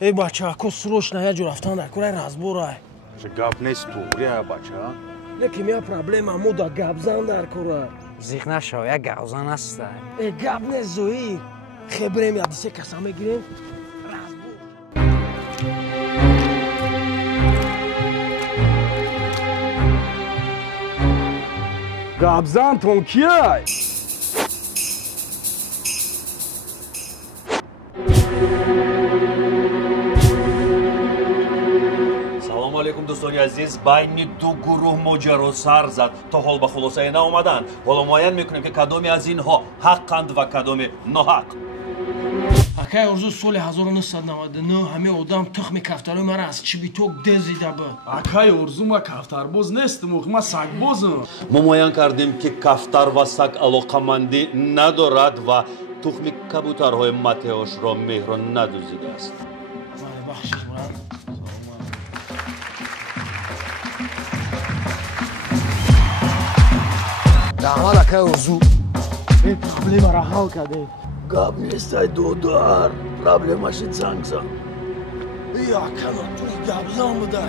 ای بچه اکو سروش نه جو رفتن در کره رازبورای گپ نیست توریه بچه یکی میا پرابلم امودا گبزن در کره زیخ نشو یک گوزن است ای گب نه زوی خبریم یادیسه کسامه گیریم گبزن تون کیه؟ салому алейкум дӯстони азиз байни ду гурӯҳ моҷаро сар зад то ҳол ба хулосае наомаданд ҳоло муайян мекунем ки кадоме аз инҳо ҳаққанд ва кадоме ноҳақ акай орзу соли 1999 ҳамаи одам тухми кафтарои мара аз чибиток дезида буд акай орзу ма кафтарбоз нестим ма сагбозам мо муайян кардем ки кафтар ва саг алоқамандӣ надорад ва тухми кабутарҳои матеошро меҳро надӯзидааст бахшиш бурад даҳмад акай орзу эй проблемаро ҳал кардем гап нестай додар проблемаши зангзан эй акана туи гапзан буда